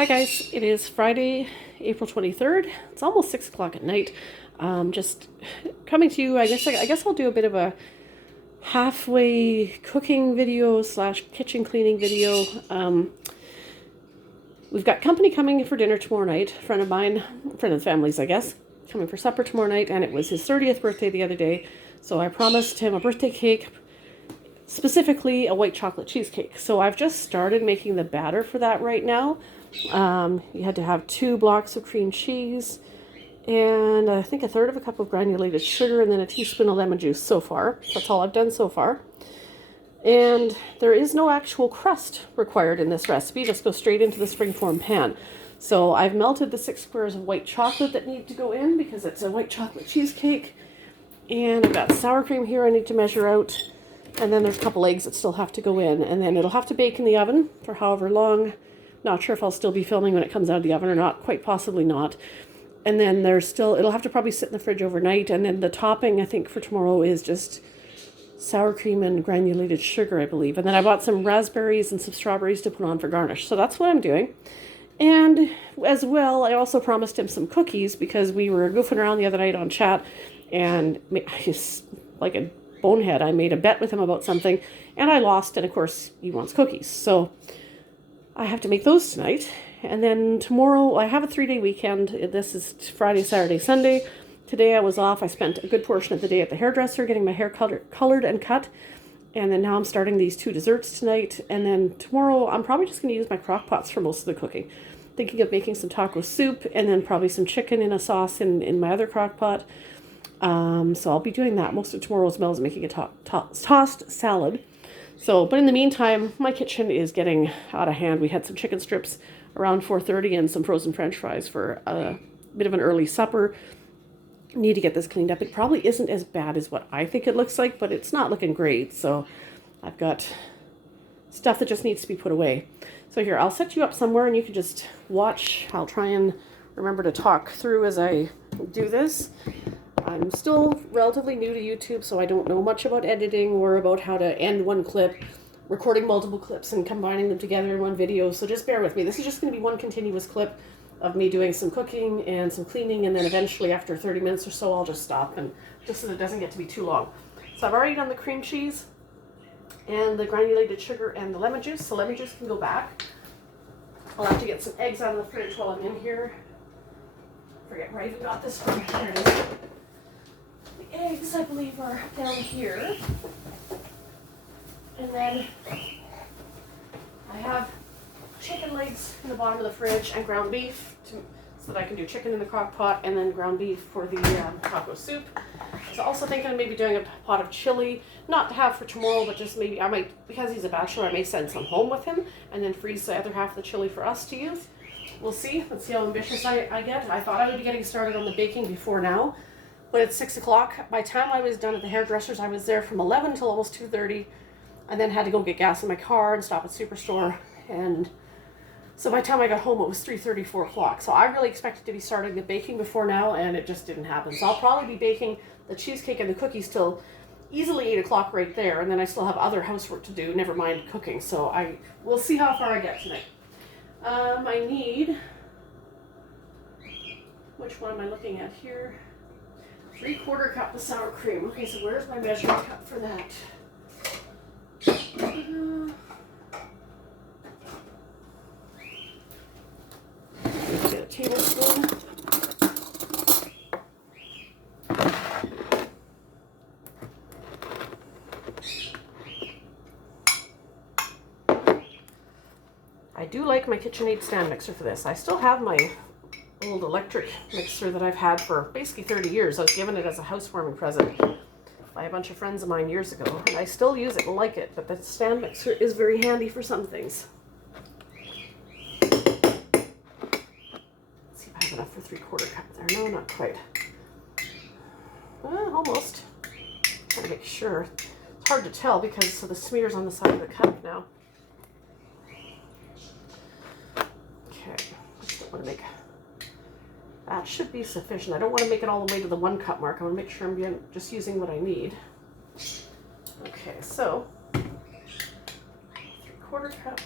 Hi guys, it is Friday, April 23rd. It's almost 6 o'clock at night. Just coming to you, I guess I'll do a bit of a halfway cooking video slash kitchen cleaning video. We've got company coming for dinner tomorrow night. A friend of mine, friend of the family's, I guess, coming for supper tomorrow night, and it was his 30th birthday the other day. So I promised him a birthday cake, specifically a white chocolate cheesecake. So I've just started making the batter for that right now. You had to have 2 blocks of cream cheese and I think a third of a cup of granulated sugar and then a teaspoon of lemon juice so far. That's all I've done so far. And there is no actual crust required in this recipe. Just go straight into the springform pan. So I've melted the 6 squares of white chocolate that need to go in because it's a white chocolate cheesecake. And I've got sour cream here I need to measure out. And then there's a couple eggs that still have to go in. And then it'll have to bake in the oven for however long. Not sure if I'll still be filming when it comes out of the oven or not. Quite possibly not. And then it'll have to probably sit in the fridge overnight. And then the topping, I think, for tomorrow is just sour cream and granulated sugar, I believe. And then I bought some raspberries and some strawberries to put on for garnish. So that's what I'm doing. And as well, I also promised him some cookies because we were goofing around the other night on chat. And he's like a bonehead. I made a bet with him about something. And I lost. And of course, he wants cookies. So I have to make those tonight. And then tomorrow, I have a 3-day weekend. This is Friday, Saturday, Sunday. Today I was off. I spent a good portion of the day at the hairdresser getting my hair colored and cut. And then now I'm starting these 2 desserts tonight. And then tomorrow, I'm probably just going to use my crock pots for most of the cooking. Thinking of making some taco soup and then probably some chicken in a sauce in my other crock pot. So I'll be doing that. Most of tomorrow's meal is making a tossed salad. So, but in the meantime, my kitchen is getting out of hand. We had some chicken strips around 4:30 and some frozen French fries for a bit of an early supper. Need to get this cleaned up. It probably isn't as bad as what I think it looks like, but it's not looking great. So I've got stuff that just needs to be put away. So here, I'll set you up somewhere and you can just watch. I'll try and remember to talk through as I do this. I'm still relatively new to YouTube, so I don't know much about editing or about how to end one clip, recording multiple clips and combining them together in one video. So just bear with me. This is just going to be one continuous clip of me doing some cooking and some cleaning, and then eventually after 30 minutes or so, I'll just stop, and just so that it doesn't get to be too long. So I've already done the cream cheese and the granulated sugar and the lemon juice. So lemon juice can go back. I'll have to get some eggs out of the fridge while I'm in here. Forget where I even got this from. There it is. The eggs, I believe, are down here. And then I have chicken legs in the bottom of the fridge and ground beef so that I can do chicken in the crock pot and then ground beef for the taco soup. So also thinking of maybe doing a pot of chili, not to have for tomorrow, but just maybe I might, because he's a bachelor, I may send some home with him and then freeze the other half of the chili for us to use. We'll see. Let's see how ambitious I get. I thought I would be getting started on the baking before now, but it's 6 o'clock. By the time I was done at the hairdresser's, I was there from 11 till almost 2:30, and then had to go get gas in my car and stop at Superstore. And so by the time I got home, it was 3:30, 4 o'clock. So I really expected to be starting the baking before now, and it just didn't happen. So I'll probably be baking the cheesecake and the cookies till easily 8 o'clock right there, and then I still have other housework to do, never mind cooking. So we'll see how far I get tonight. I need, which one am I looking at here? 3/4 cup of sour cream. Okay, so where's my measuring cup for that? Get a tablespoon. I do like my KitchenAid stand mixer for this. I still have my old electric mixer that I've had for basically 30 years. I was given it as a housewarming present by a bunch of friends of mine years ago, and I still use it and like it, but the stand mixer is very handy for some things. Let's see if I have enough for 3/4 cup there. No, not quite. Almost. Trying to make sure. It's hard to tell because of the smears on the side of the cup now. Okay, I just want to make. That should be sufficient. I don't want to make it all the way to the 1 cup mark. I want to make sure I'm just using what I need. Okay, so 3/4 cup.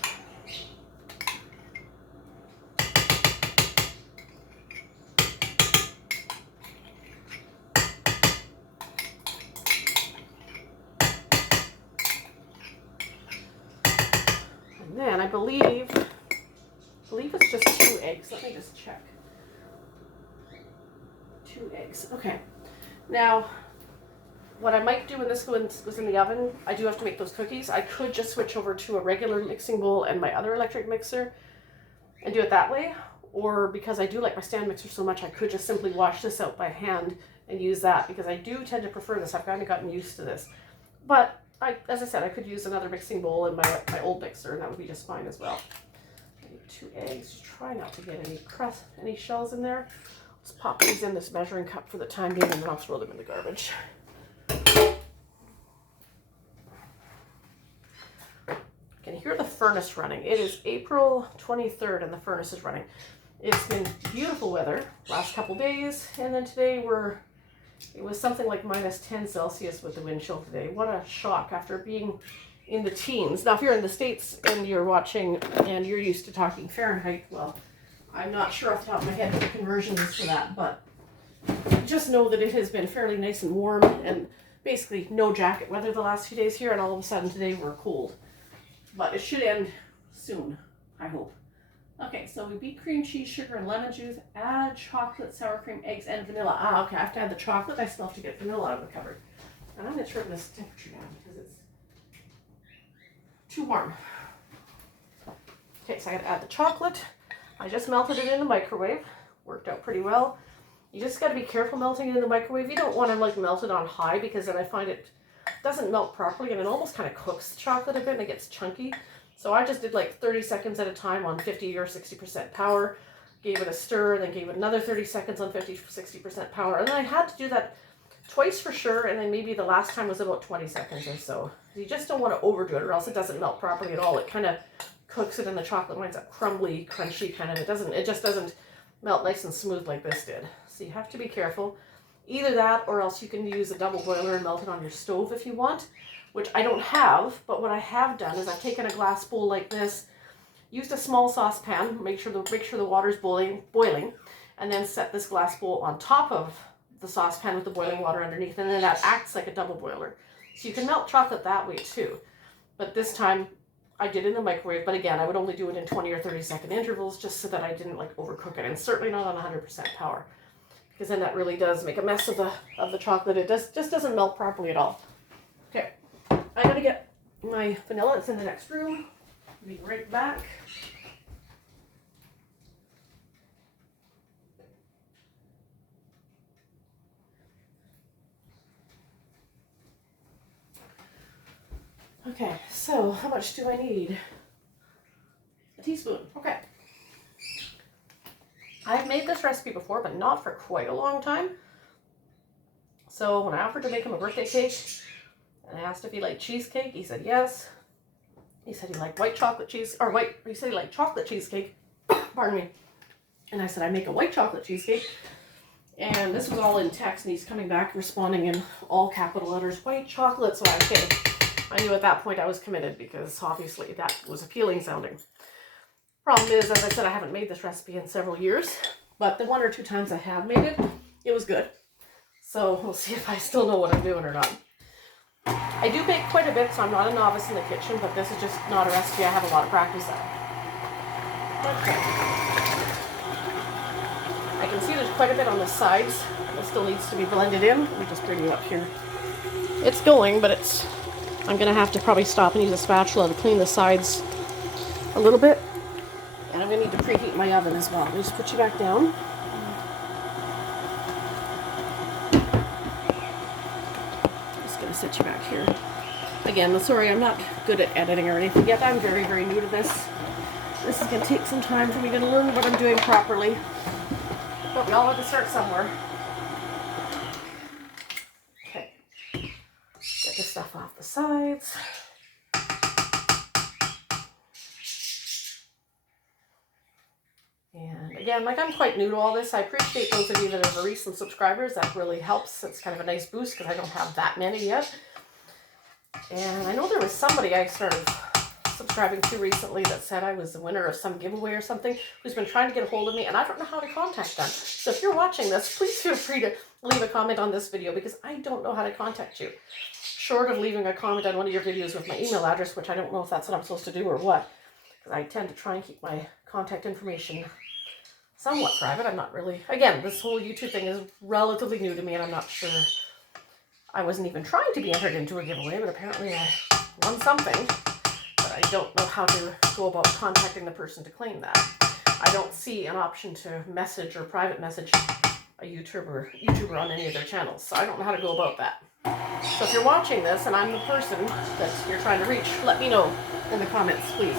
believe it's just 2 eggs. Let me just check. 2 eggs. Okay. Now, what I might do when this goes in the oven, I do have to make those cookies. I could just switch over to a regular mixing bowl and my other electric mixer and do it that way. Or because I do like my stand mixer so much, I could just simply wash this out by hand and use that, because I do tend to prefer this. I've kind of gotten used to this. But as I said, I could use another mixing bowl in my old mixer, and that would be just fine as well. I need 2 eggs. Just try not to get any shells in there. Let's pop these in this measuring cup for the time being, and then I'll throw them in the garbage. You can hear the furnace running. It is April 23rd, and the furnace is running. It's been beautiful weather last couple days, and then today it was something like -10 Celsius with the wind chill today. What a shock after being in the teens. Now, if you're in the States and you're watching and you're used to talking Fahrenheit, well, I'm not sure off the top of my head what the conversion is for that, but just know that it has been fairly nice and warm and basically no jacket weather the last few days here, and all of a sudden today we're cold. But it should end soon, I hope. Okay, so we beat cream cheese, sugar, and lemon juice. Add chocolate, sour cream, eggs, and vanilla. Okay, I have to add the chocolate. I still have to get vanilla out of the cupboard. And I'm going to turn this temperature down because it's too warm. Okay, so I got to add the chocolate. I just melted it in the microwave. Worked out pretty well. You just got to be careful melting it in the microwave. You don't want to like melt it on high, because then I find it doesn't melt properly and it almost kind of cooks the chocolate a bit and it gets chunky. So I just did like 30 seconds at a time on 50 or 60% power, gave it a stir, then gave it another 30 seconds on 50, 60% power. And then I had to do that twice for sure, and then maybe the last time was about 20 seconds or so. You just don't want to overdo it, or else it doesn't melt properly at all. It kind of cooks it and the chocolate winds up crumbly, crunchy kind of. It just doesn't melt nice and smooth like this did. So you have to be careful. Either that, or else you can use a double boiler and melt it on your stove if you want, which I don't have. But what I have done is I've taken a glass bowl like this, used a small saucepan, make sure the water's boiling, and then set this glass bowl on top of the saucepan with the boiling water underneath, and then that acts like a double boiler. So you can melt chocolate that way too. But this time I did it in the microwave, but again, I would only do it in 20 or 30 second intervals just so that I didn't like overcook it, and certainly not on 100% power, because then that really does make a mess of the chocolate. It just doesn't melt properly at all. Okay, I gotta get my vanilla. It's in the next room. I'll be right back. Okay, so how much do I need? A teaspoon. Okay. I've made this recipe before, but not for quite a long time. So when I offered to make him a birthday cake, and I asked if he liked cheesecake, he said yes. He said he liked he said he liked chocolate cheesecake. Pardon me. And I said, I make a white chocolate cheesecake. And this was all in text, and he's coming back responding in all capital letters, white chocolate. So I knew at that point I was committed, because obviously that was appealing sounding. Problem is, as I said, I haven't made this recipe in several years, but the 1 or 2 times I have made it, it was good. So we'll see if I still know what I'm doing or not. I do bake quite a bit, so I'm not a novice in the kitchen, but this is just not a recipe I have a lot of practice at. Okay. I can see there's quite a bit on the sides. It still needs to be blended in. Let me just bring you up here. It's going, but I'm going to have to probably stop and use a spatula to clean the sides a little bit. And I'm going to need to preheat my oven as well. Let me just put you back down. Just going to sit you back here. Again, sorry, I'm not good at editing or anything yet. I'm very, very new to this. This is going to take some time for me to learn what I'm doing properly. But we all have to start somewhere. Okay. Get this stuff off the sides. And again, like, I'm quite new to all this. I appreciate those of you that are recent subscribers. That really helps. It's kind of a nice boost because I don't have that many yet. And I know there was somebody I started subscribing to recently that said I was the winner of some giveaway or something, who's been trying to get a hold of me, and I don't know how to contact them. So if you're watching this, please feel free to leave a comment on this video, because I don't know how to contact you. Short of leaving a comment on one of your videos with my email address, which I don't know if that's what I'm supposed to do or what. because I tend to try and keep my contact information somewhat private. I'm not really, again, this whole YouTube thing is relatively new to me, and I'm not sure. I wasn't even trying to be entered into a giveaway, but apparently I won something. But I don't know how to go about contacting the person to claim that. I don't see an option to message or private message a YouTuber on any of their channels, so I don't know how to go about that. So if you're watching this and I'm the person that you're trying to reach, let me know in the comments, please.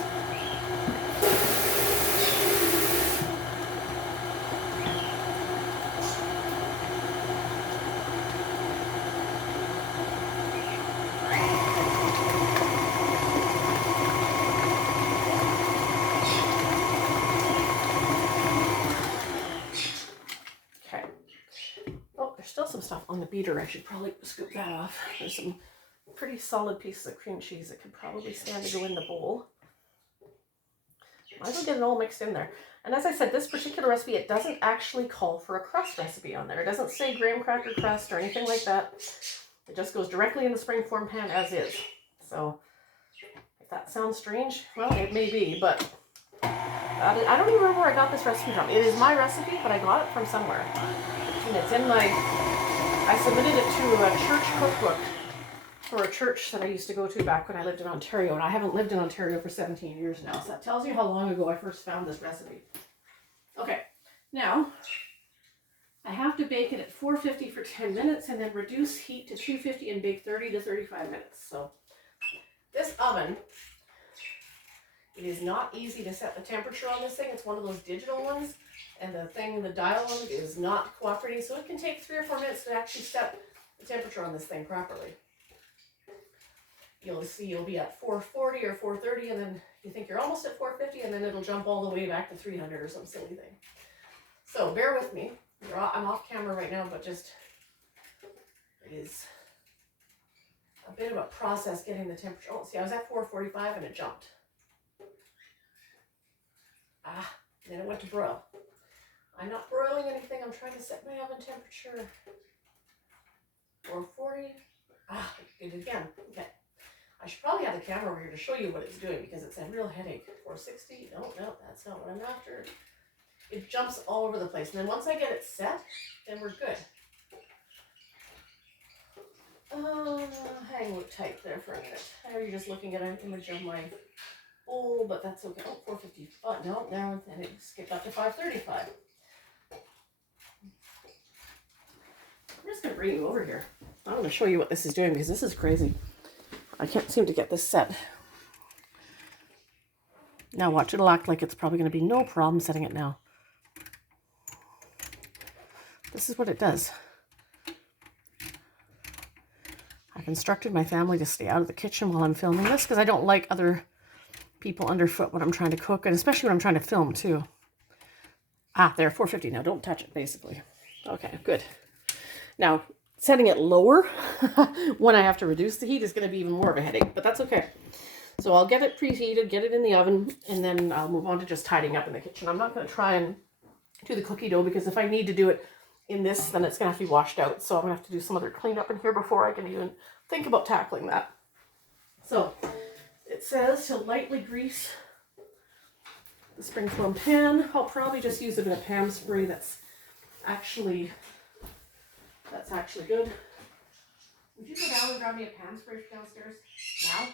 Still some stuff on the beater. I should probably scoop that off. There's some pretty solid pieces of cream cheese that could probably stand to go in the bowl. Might as well get it all mixed in there. And as I said, this particular recipe, it doesn't actually call for a crust recipe on there. It doesn't say graham cracker crust or anything like that. It just goes directly in the springform pan as is. So if that sounds strange, well, it may be, but I don't even remember where I got this recipe from. It is my recipe, but I got it from somewhere. And it's in I submitted it to a church cookbook for a church that I used to go to back when I lived in Ontario. And I haven't lived in Ontario for 17 years now. So that tells you how long ago I first found this recipe. Okay, now I have to bake it at 450 for 10 minutes and then reduce heat to 250 and bake 30 to 35 minutes. So this oven, it is not easy to set the temperature on this thing. It's one of those digital ones. And the dial on it is not cooperating, so it can take 3 or 4 minutes to actually set the temperature on this thing properly. You'll see you'll be at 440 or 430, and then you think you're almost at 450, and then it'll jump all the way back to 300 or some silly thing. So bear with me. I'm off camera right now, but just, it is a bit of a process getting the temperature. Oh, see, I was at 445 and it jumped. Then it went to broil. I'm not broiling anything. I'm trying to set my oven temperature. 440. It did it again. Okay. I should probably have the camera over here to show you what it's doing because it's a real headache. 460. No, that's not what I'm after. It jumps all over the place. And then once I get it set, then we're good. Hang tight there for a minute. I know you're just looking at an image of my bowl, but that's okay. Oh, 450. Oh, no, now then it skipped up to 535. I'm just going to bring you over here. I want to show you what this is doing because this is crazy. I can't seem to get this set. Now watch, it'll act like it's probably going to be no problem setting it now. This is what it does. I've instructed my family to stay out of the kitchen while I'm filming this because I don't like other people underfoot when I'm trying to cook, and especially when I'm trying to film too. There, 450 now. Don't touch it, basically. Okay, good. Now, setting it lower when I have to reduce the heat is going to be even more of a headache, but that's okay. So I'll get it preheated, get it in the oven, and then I'll move on to just tidying up in the kitchen. I'm not going to try and do the cookie dough because if I need to do it in this, then it's going to have to be washed out. So I'm going to have to do some other cleanup in here before I can even think about tackling that. So it says to lightly grease the springform pan. I'll probably just use a bit of Pam spray that's actually good. Would you go down and grab me a Pam spray downstairs now?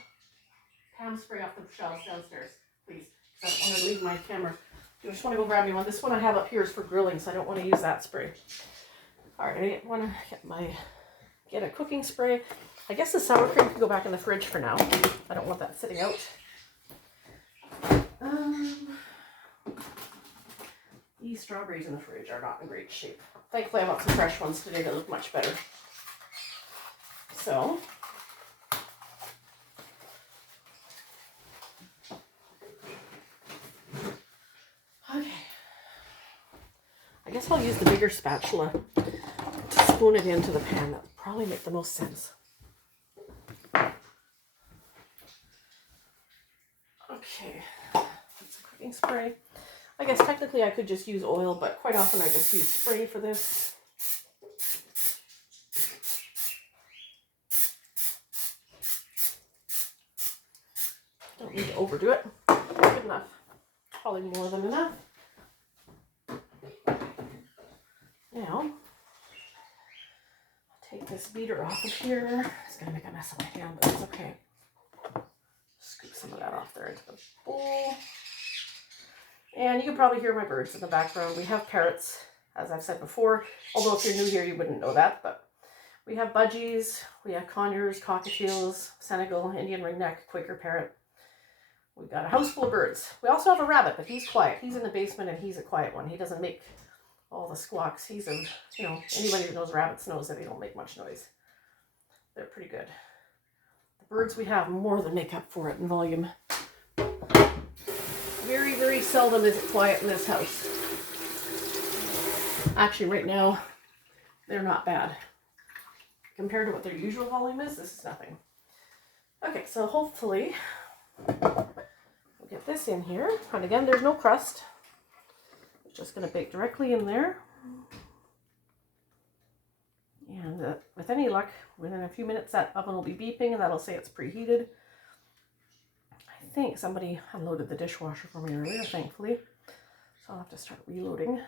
Pam spray off the shelves downstairs, please. I don't want to leave my camera. I just want to go grab me one. This one I have up here is for grilling, so I don't want to use that spray. All right, I want to get a cooking spray. I guess the sour cream can go back in the fridge for now. I don't want that sitting out. These strawberries in the fridge are not in great shape. Thankfully, I bought some fresh ones today that look much better. So, okay. I guess I'll use the bigger spatula to spoon it into the pan. That would probably make the most sense. Okay, that's a cooking spray. I guess technically I could just use oil, but quite often I just use spray for this. Don't need to overdo it. Good enough. probably more than enough. Now, I'll take this beater off of here. It's going to make a mess of my hand, but it's okay. Scoop some of that off there into the bowl. And you can probably hear my birds in the background. We have parrots, as I've said before, although if you're new here, you wouldn't know that, but we have budgies, we have conures, cockatiels, Senegal, Indian ringneck, Quaker parrot. We've got a house full of birds. We also have a rabbit, but he's quiet. He's in the basement and he's a quiet one. He doesn't make all the squawks. He's a, you know, anybody who knows rabbits knows that they don't make much noise. They're pretty good. The birds we have more than make up for it in volume. Very, very seldom is it quiet in this house. Actually, right now, they're not bad. Compared to what their usual volume is, this is nothing. Okay, so hopefully we'll get this in here. And again, there's no crust. It's just going to bake directly in there. And with any luck, within a few minutes, that oven will be beeping and that'll say it's preheated. I think somebody unloaded the dishwasher for me earlier, thankfully. So I'll have to start reloading.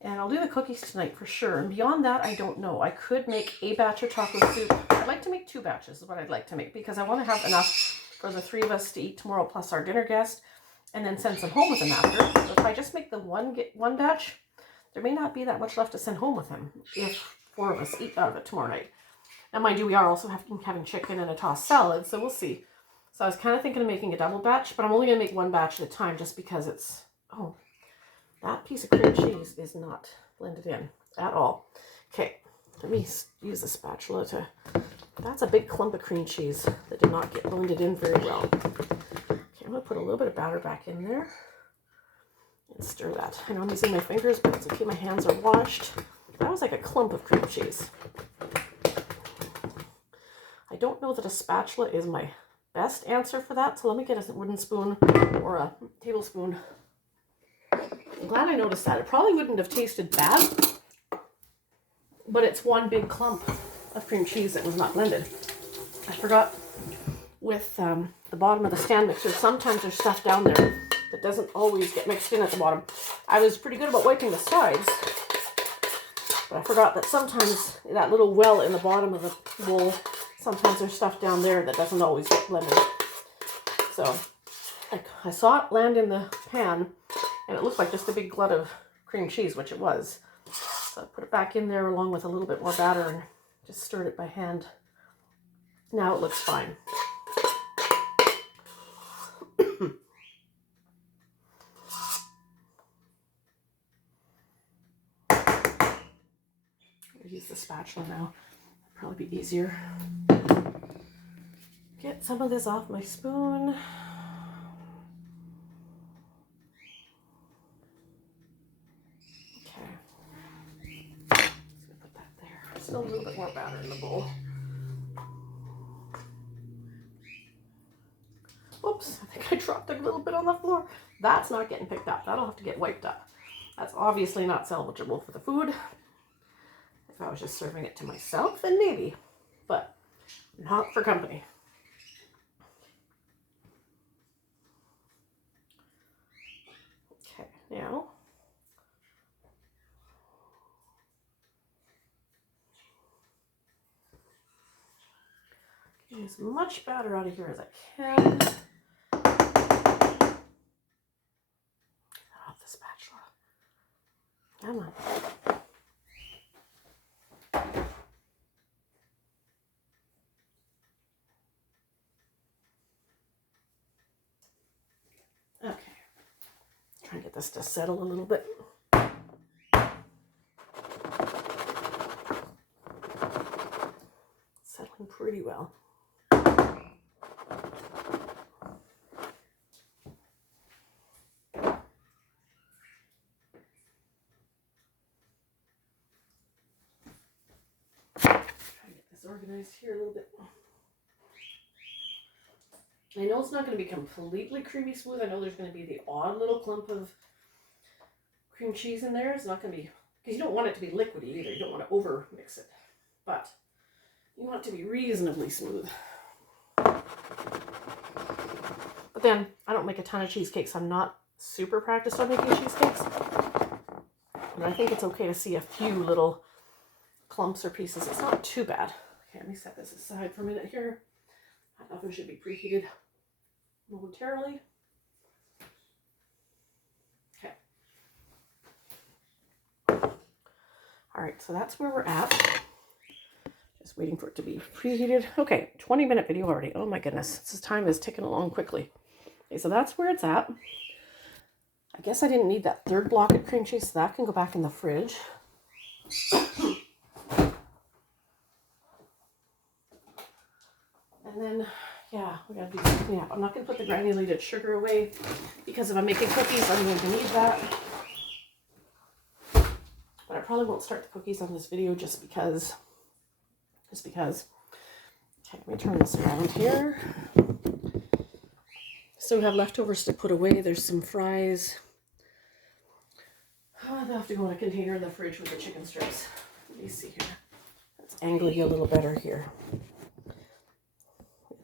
And I'll do the cookies tonight for sure. And beyond that, I don't know. I could make a batch of chocolate soup. I'd like to make 2 batches is what I'd like to make because I want to have enough for the 3 of us to eat tomorrow plus our dinner guest and then send some home with him after. So if I just make the one batch, there may not be that much left to send home with him if 4 of us eat out of it tomorrow night. And mind you, we are also having chicken and a tossed salad, so we'll see. So I was kind of thinking of making a double batch, but I'm only going to make 1 batch at a time just because it's, oh, that piece of cream cheese is not blended in at all. Okay, let me use the spatula to, that's a big clump of cream cheese that did not get blended in very well. Okay, I'm going to put a little bit of batter back in there and stir that. I know I'm using my fingers, but it's okay, my hands are washed. That was like a clump of cream cheese. I don't know that a spatula is my best answer for that, so let me get a wooden spoon or a tablespoon. I'm glad I noticed that. It probably wouldn't have tasted bad, but it's one big clump of cream cheese that was not blended. I forgot with the bottom of the stand mixer, sometimes there's stuff down there that doesn't always get mixed in at the bottom. I was pretty good about wiping the sides, but I forgot that sometimes that little well in the bottom of the bowl, sometimes there's stuff down there that doesn't always get blended. So I saw it land in the pan and it looked like just a big glut of cream cheese, which it was. So I put it back in there along with a little bit more batter and just stirred it by hand. Now it looks fine. I'll use the spatula now. Probably be easier. Get some of this off my spoon. Still a little bit more batter in the bowl. Oops, I think I dropped a little bit on the floor. That's not getting picked up. That'll have to get wiped up. That's obviously not salvageable for the food. If I was just serving it to myself, then maybe. But not for company. Okay, now get as much batter out of here as I can. Get off the spatula. Come on. Okay. Try and get this to settle a little bit. Settling pretty well. Organized here a little bit. I know it's not going to be completely creamy smooth. I know there's going to be the odd little clump of cream cheese in there. It's not going to be, because you don't want it to be liquidy either. You don't want to over mix it, but you want it to be reasonably smooth. Okay, then I don't make a ton of cheesecakes. I'm not super practiced on making cheesecakes. But I think it's okay to see a few little clumps or pieces. It's not too bad. Okay, let me set this aside for a minute here. That oven should be preheated momentarily. Okay. All right, so that's where we're at. Just waiting for it to be preheated. Okay, 20-minute video already. Oh my goodness, this time is ticking along quickly. Okay, so that's where it's at. I guess I didn't need that third block of cream cheese, so that can go back in the fridge. And then, yeah, we gotta do some cleanup. I'm not gonna put the granulated sugar away because if I'm making cookies, I'm going to need that. But I probably won't start the cookies on this video just because. Okay, let me turn this around here. So we have leftovers to put away. There's some fries. Oh, they'll have to go in a container in the fridge with the chicken strips. Let me see here. Let's angle you a little better here.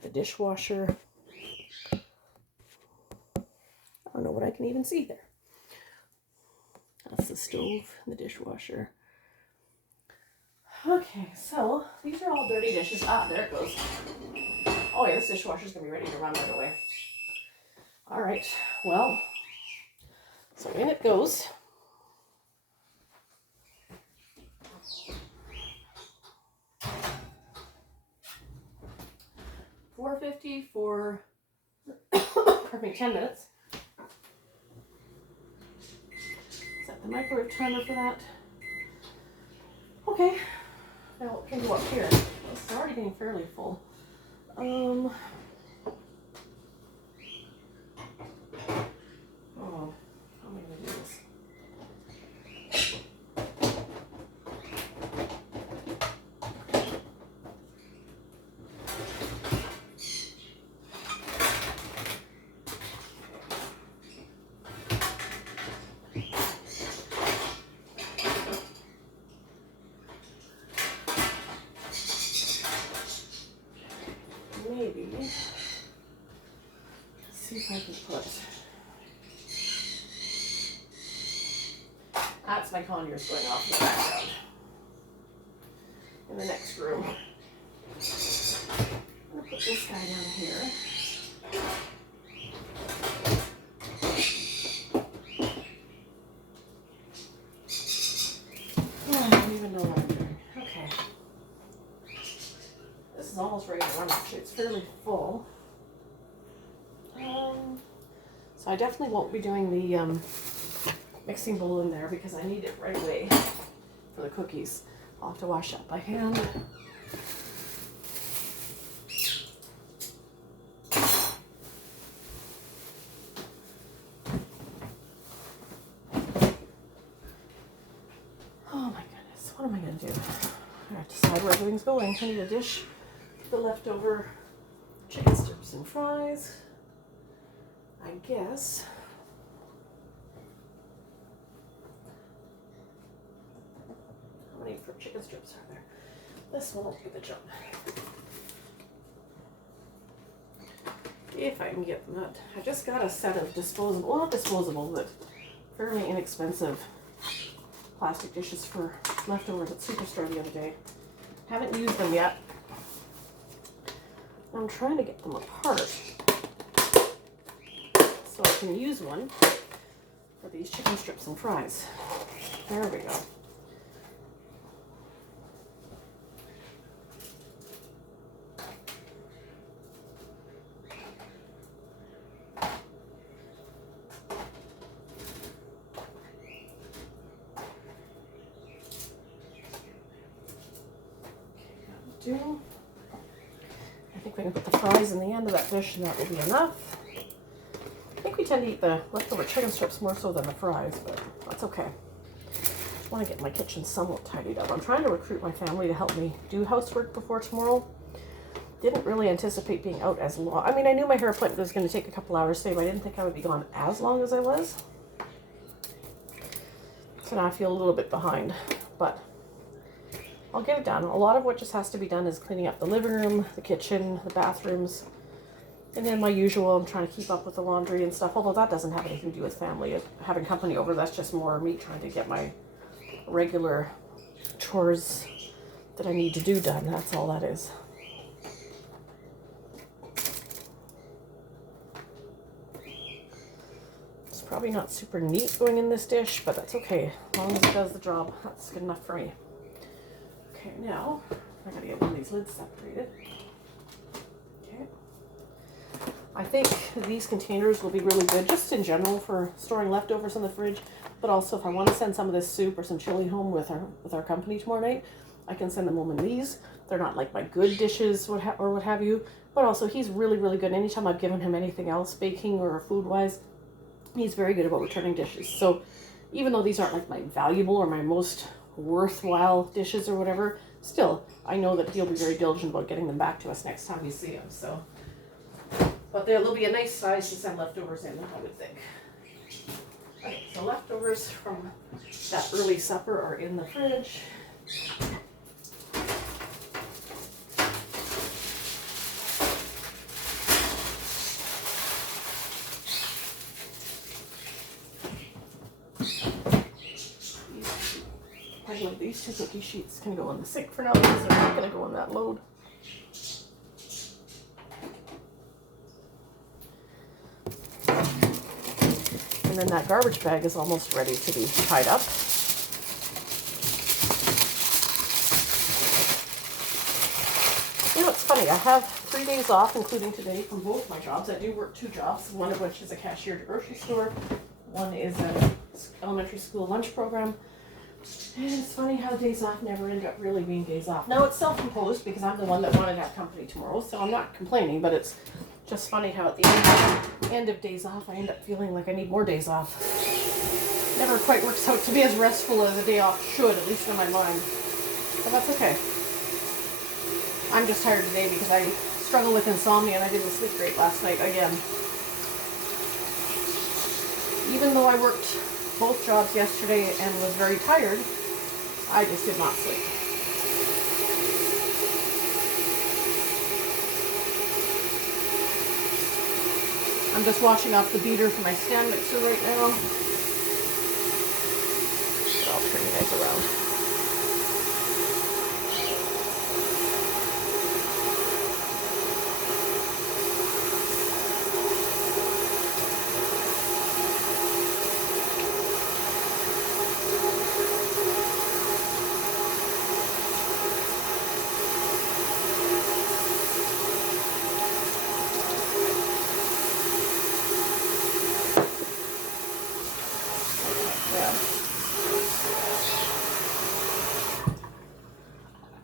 The dishwasher. I don't know what I can even see there. That's the stove and the dishwasher. Okay, so these are all dirty dishes. Ah, there it goes. Oh yeah, this dishwasher's gonna be ready to run right away. All right, well, so in it goes. $4.50 for, pardon me, 10 minutes. Set the microwave timer for that. Okay, now what can go up here? It's already getting fairly full. Oh, how am I gonna do this? Maybe. Let's see if I can put. That's my conyers going off in the background. In the next room. I'm gonna put this guy down here. Oh, I don't even know what I'm doing. Okay. This is almost ready to run, actually. It's fairly full. So I definitely won't be doing the mixing bowl in there because I need it right away for the cookies. I'll have to wash that by hand. Oh my goodness, what am I going to do? I have to decide where everything's going. I need a dish, the leftover chicken strips and fries. I guess. How many chicken strips are there? This one will do the job. If I can get them out. I just got a set of disposable, well not disposable, but fairly inexpensive plastic dishes for leftovers at Superstore the other day. Haven't used them yet. I'm trying to get them apart so I can use one for these chicken strips and fries. There we go. I think we can put the fries in the end of that dish and that will be enough. I think we tend to eat the leftover chicken strips more so than the fries, but that's okay. I want to get my kitchen somewhat tidied up. I'm trying to recruit my family to help me do housework before tomorrow. Didn't really anticipate being out as long. I mean, I knew my hair appointment was going to take a couple hours today, but I didn't think I would be gone as long as I was. So now I feel a little bit behind, but I'll get it done. A lot of what just has to be done is cleaning up the living room, the kitchen, the bathrooms, And then my usual, I'm trying to keep up with the laundry and stuff, although that doesn't have anything to do with family. Having company over, that's just more me trying to get my regular chores that I need to do done. That's all that is. It's probably not super neat going in this dish, but that's okay. As long as it does the job, that's good enough for me. Okay, now I gotta get one of these lids separated. Okay. I think these containers will be really good just in general for storing leftovers in the fridge, but also if I want to send some of this soup or some chili home with our company tomorrow night, I can send them home in these. They're not like my good dishes or what have you, but also he's really, really good. Anytime I've given him anything else, baking or food-wise, he's very good about returning dishes. So even though these aren't like my valuable or my most worthwhile dishes or whatever, still, I know that he'll be very diligent about getting them back to us next time we see him. So, but there'll be a nice size to send leftovers in, I would think. Okay, so leftovers from that early supper are in the fridge. These two cookie sheets can go in the sink for now because they're not going to go in that load. And then that garbage bag is almost ready to be tied up. You know, it's funny, I have 3 days off, including today, from both my jobs. I do work 2 jobs, one of which is a cashier at a grocery store. One is an elementary school lunch program. And it's funny how days off never end up really being days off. Now, it's self-imposed because I'm the one that wanted to have company tomorrow, so I'm not complaining, but it's just funny how at the end of days off, I end up feeling like I need more days off. Never quite works out to be as restful as a day off should, at least in my mind. But that's okay. I'm just tired today because I struggle with insomnia and I didn't sleep great last night again. Even though I worked both jobs yesterday and was very tired, I just did not sleep. I'm just washing off the beater for my stand mixer right now. I'll turn you guys around.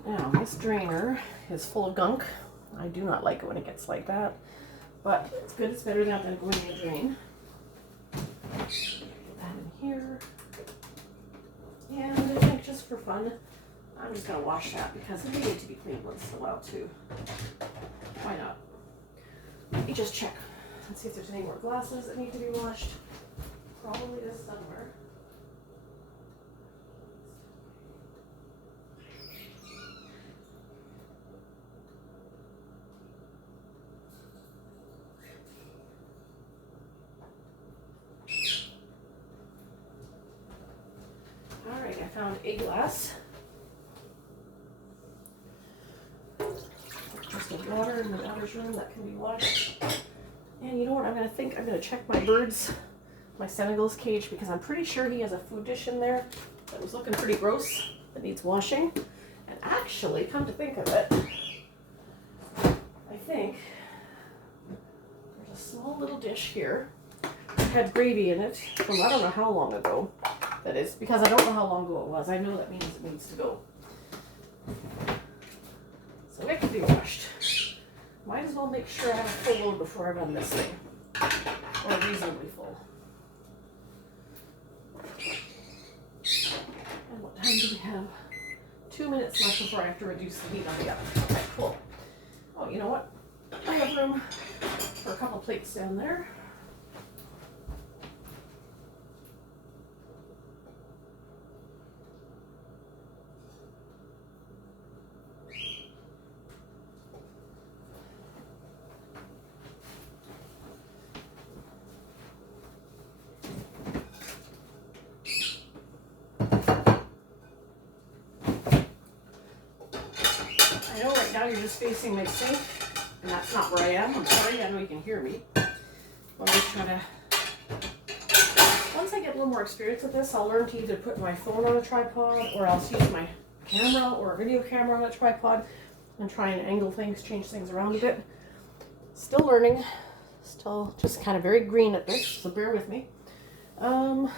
Now, this drainer is full of gunk. I do not like it when it gets like that, but it's good. It's better than going in the drain. Put that in here. And I think just for fun, I'm just going to wash that because it may need to be cleaned once in a while too. Why not? Let me just check. Let's see if there's any more glasses that need to be washed. Probably is somewhere. Alright, I found a glass. Just a water in the daughter's room that can be washed. And you know what, I'm going to check my my Senegal's cage, because I'm pretty sure he has a food dish in there that was looking pretty gross, that needs washing. And actually, come to think of it, I think there's a small little dish here that had gravy in it from I don't know how long ago that is, because I don't know how long ago it was. I know that means it needs to go. So it can be washed. Might as well make sure I have a full load before I run this thing, or reasonably full. And what time do we have? 2 minutes left before I have to reduce the heat on the oven. Okay, cool. Oh, you know what? I have room for a couple plates down there. now you're just facing my sink, and that's not where I am. I'm sorry, I know you can hear me. Let me try to... Once I get a little more experience with this, I'll learn to either put my phone on a tripod or else use my camera or a video camera on a tripod and try and angle things, change things around a bit. Still learning. Still just kind of very green at this, so bear with me. Okay.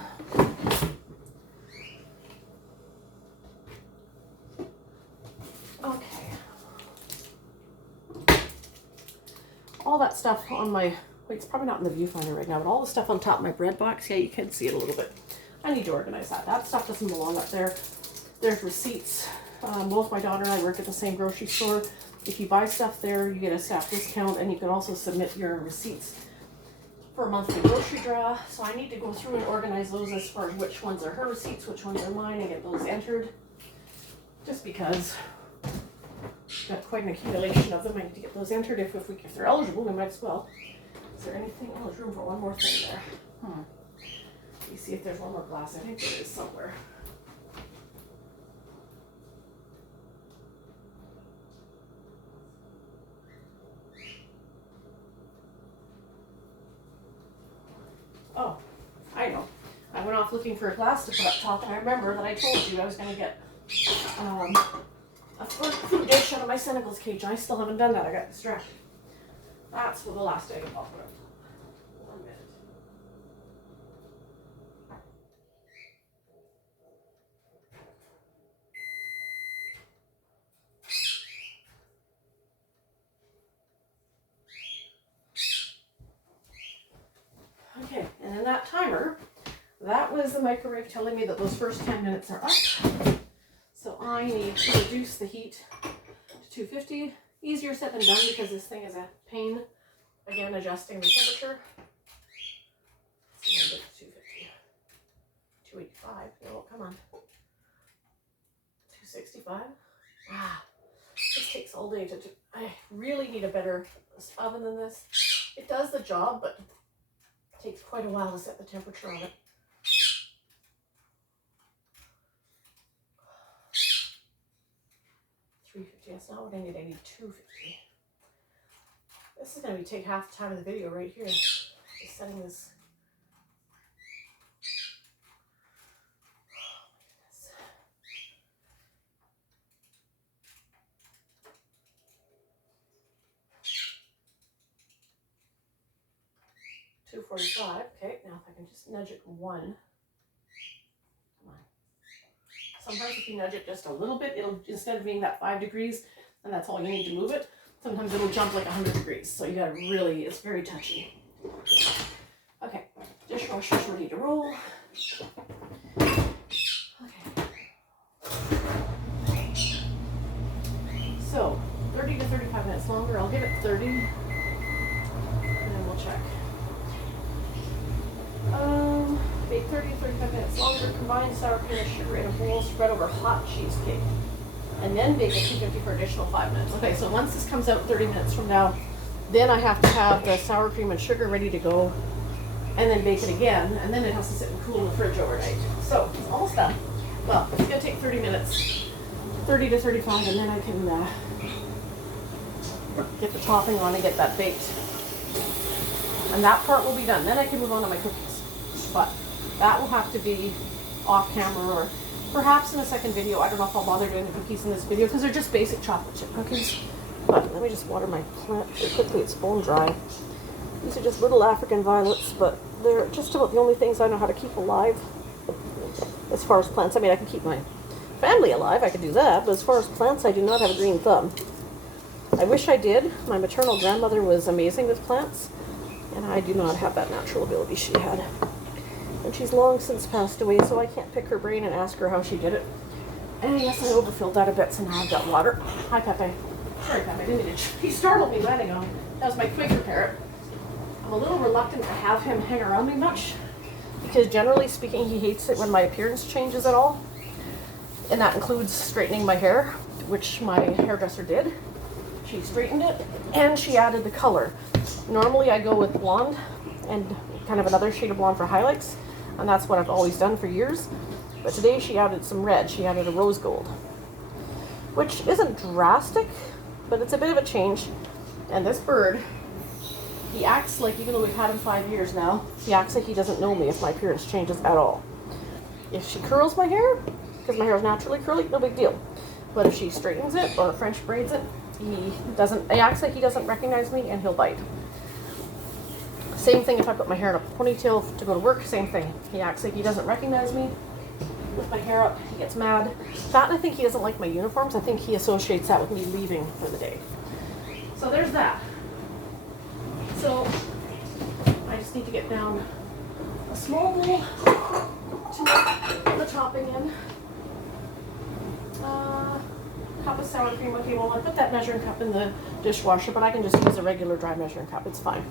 All that stuff on my, wait, it's probably not in the viewfinder right now, but all the stuff on top of my bread box, yeah, you can see it a little bit. I need to organize that. That stuff doesn't belong up there. There's receipts. Both my daughter and I work at the same grocery store. If you buy stuff there, you get a staff discount, and you can also submit your receipts for a monthly grocery draw. So I need to go through and organize those as far as which ones are her receipts, which ones are mine, and get those entered. Just because I've got quite an accumulation of them. I need to get those entered. If they're eligible, we might as well. Is there anything? Oh, there's room for one more thing there. Let me see if there's one more glass. I think there is somewhere. Oh, I know. I went off looking for a glass to put up top, and I remember that I told you I was going to get a food dish out of my Senegals cage, and I still haven't done that. I got distracted. That's what the last egg I'll put up. 1 minute. Okay, and then that timer, that was the microwave telling me that those first 10 minutes are up. So I need to reduce the heat to 250. Easier said than done because this thing is a pain. Again, adjusting the temperature. So 250. 285. No, come on. 265. Ah, this takes all day to do. I really need a better oven than this. It does the job, but it takes quite a while to set the temperature on it. 350. That's not what I need. I need 250. This is going to take half the time of the video right here. Just setting this. Oh, 245. Okay, now if I can just nudge it one. Come on. Sometimes if you nudge it just a little bit, it'll, instead of being that 5 degrees, and that's all you need to move it, sometimes it'll jump like 100 degrees. So you gotta really, it's very touchy. Okay, dishwasher's ready to roll. Okay. So, 30 to 35 minutes longer. I'll give it 30, and then we'll check. Bake 30 to 35 minutes longer. Combine sour cream and sugar in a bowl, spread over hot cheesecake, and then bake at 250 for additional 5 minutes. Okay, so once this comes out 30 minutes from now, then I have to have the sour cream and sugar ready to go, and then bake it again, and then it has to sit and cool in the fridge overnight. So it's almost done. Well, it's gonna take 30 minutes, 30 to 35, and then I can get the topping on and get that baked. And that part will be done. Then I can move on to my cookies. But that will have to be off camera, or perhaps in a second video. I don't know if I'll bother doing the cookies in this video because they're just basic chocolate chip cookies. But let me just water my plant really quickly. It's bone dry. These are just little African violets, but they're just about the only things I know how to keep alive as far as plants. I mean, I can keep my family alive. I could do that. But as far as plants, I do not have a green thumb. I wish I did. My maternal grandmother was amazing with plants, and I do not have that natural ability she had. And she's long since passed away, so I can't pick her brain and ask her how she did it. And yes, I overfilled that a bit, so now I've got water. Hi, Pepe. Sorry, Pepe, I didn't mean to. He startled me landing on him. That was my Quaker parrot. I'm a little reluctant to have him hang around me much, because generally speaking, he hates it when my appearance changes at all. And that includes straightening my hair, which my hairdresser did. She straightened it, and she added the color. Normally I go with blonde and kind of another shade of blonde for highlights, and that's what I've always done for years. But today she added some red. She added a rose gold, which isn't drastic, but it's a bit of a change. And this bird, he acts like, even though we've had him 5 years now, he acts like he doesn't know me if my appearance changes at all. If she curls my hair, because my hair is naturally curly, no big deal. But if she straightens it or French braids it, he acts like he doesn't recognize me, and he'll bite. Same thing if I put my hair in a ponytail to go to work, same thing. He acts like he doesn't recognize me. With my hair up, he gets mad. That, and I think he doesn't like my uniforms. I think he associates that with me leaving for the day. So there's that. So I just need to get down a small bowl to put the topping in. Cup of sour cream. Okay, well, I put that measuring cup in the dishwasher, but I can just use a regular dry measuring cup. It's fine.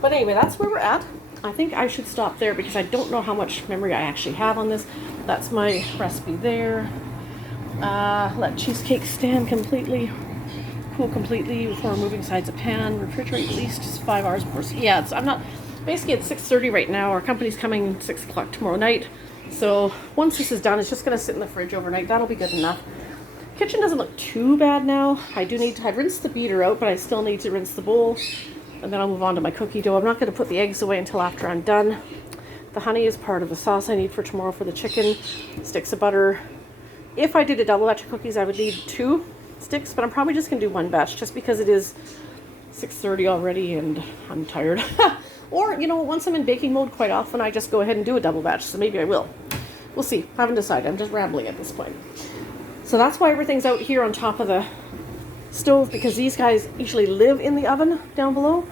But anyway, that's where we're at. I think I should stop there because I don't know how much memory I actually have on this. That's my recipe there. Let cheesecake stand completely, cool completely before removing sides of pan. Refrigerate at least 5 hours before. Yeah, I'm not. Basically, it's 6:30 right now. Our company's coming 6 o'clock tomorrow night. So once this is done, it's just going to sit in the fridge overnight. That'll be good enough. Kitchen doesn't look too bad now. I've rinsed the beater out, but I still need to rinse the bowl. And then I'll move on to my cookie dough. I'm not going to put the eggs away until after I'm done. The honey is part of the sauce I need for tomorrow for the chicken. Sticks of butter. If I did a double batch of cookies, I would need 2 sticks, but I'm probably just going to do 1 batch just because it is 6:30 already and I'm tired. Or, you know, once I'm in baking mode, quite often I just go ahead and do a double batch, so maybe I will. We'll see. I haven't decided. I'm just rambling at this point. So that's why everything's out here on top of the stove, because these guys usually live in the oven down below.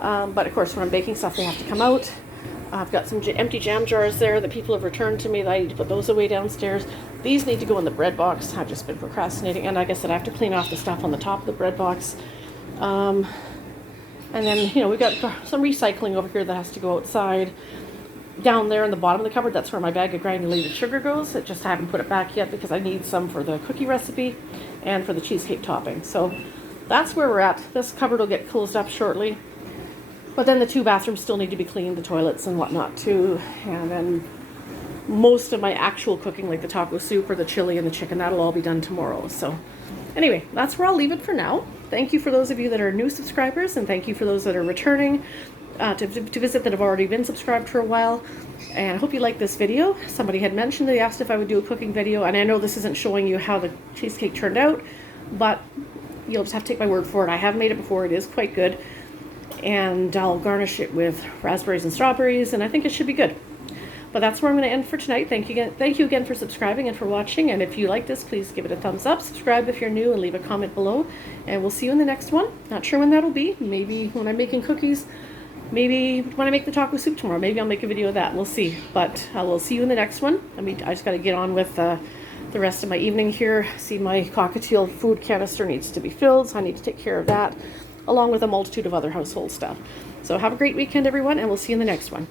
But of course, when I'm baking stuff, they have to come out. I've got some empty jam jars there that people have returned to me that I need to put those away downstairs. These need to go in the bread box. I've just been procrastinating. And like I said, I have to clean off the stuff on the top of the bread box. And then, you know, we've got some recycling over here that has to go outside. Down there in the bottom of the cupboard, that's where my bag of granulated sugar goes. I haven't put it back yet because I need some for the cookie recipe and for the cheesecake topping. So that's where we're at. This cupboard will get closed up shortly. But then the 2 bathrooms still need to be cleaned, the toilets and whatnot too. And then most of my actual cooking, like the taco soup or the chili and the chicken, that'll all be done tomorrow. So anyway, that's where I'll leave it for now. Thank you for those of you that are new subscribers, and thank you for those that are returning to visit that have already been subscribed for a while. And I hope you like this video. Somebody had mentioned, they asked if I would do a cooking video, and I know this isn't showing you how the cheesecake turned out, but you'll just have to take my word for it. I have made it before. It is quite good. And I'll garnish it with raspberries and strawberries, and I think it should be good. But that's where I'm going to end for tonight. Thank you again for subscribing and for watching. And if you like this, please give it a thumbs up. Subscribe if you're new, and leave a comment below. And we'll see you in the next one. Not sure when that'll be. Maybe when I'm making cookies. Maybe when I make the taco soup tomorrow. Maybe I'll make a video of that. We'll see. But I will see you in the next one. I just got to get on with the rest of my evening here. See, my cockatiel food canister needs to be filled, so I need to take care of that, along with a multitude of other household stuff. So have a great weekend, everyone, and we'll see you in the next one.